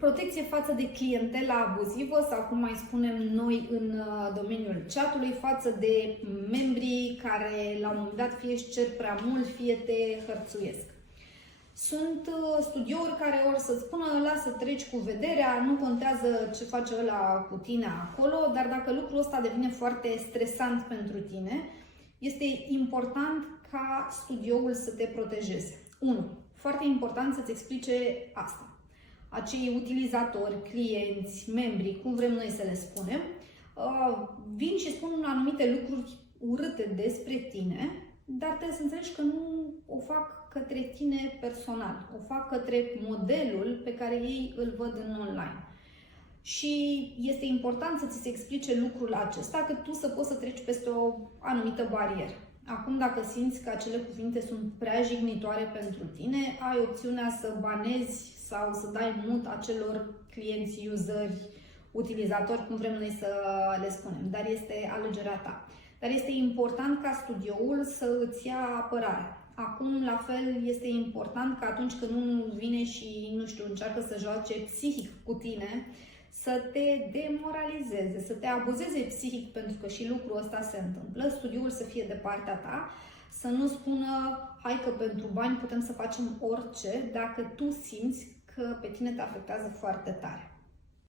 protecție față de clientela abuzivă sau, cum mai spunem noi în domeniul chatului, față de membrii care la un moment dat fie își cer prea mult, fie te hărțuiesc. Sunt studiouri care or să-ți spună: lasă, treci cu vederea, nu contează ce face ăla cu tine acolo, dar dacă lucrul ăsta devine foarte stresant pentru tine, este important ca studioul să te protejeze. 1. Foarte important să-ți explice asta. Acei utilizatori, clienți, membri, cum vrem noi să le spunem, vin și spun anumite lucruri urâte despre tine, dar trebuie să înțelegi că nu o fac către tine personal, o fac către modelul pe care ei îl văd în online. Și este important să ți se explice lucrul acesta, că tu să poți să treci peste o anumită barieră. Acum, dacă simți că acele cuvinte sunt prea jignitoare pentru tine, ai opțiunea să banezi sau să dai mut acelor clienți, useri, utilizatori, cum vrem noi să le spunem, dar este alegerea ta. Dar este important ca studioul să îți ia apărare. Acum, la fel, este important că atunci când unul vine și, nu știu, încearcă să joace psihic cu tine, să te demoralizeze, să te abuzeze psihic, pentru că și lucrul ăsta se întâmplă, studioul să fie de partea ta, să nu spună: hai că pentru bani putem să facem orice, dacă tu simți că pe tine te afectează foarte tare.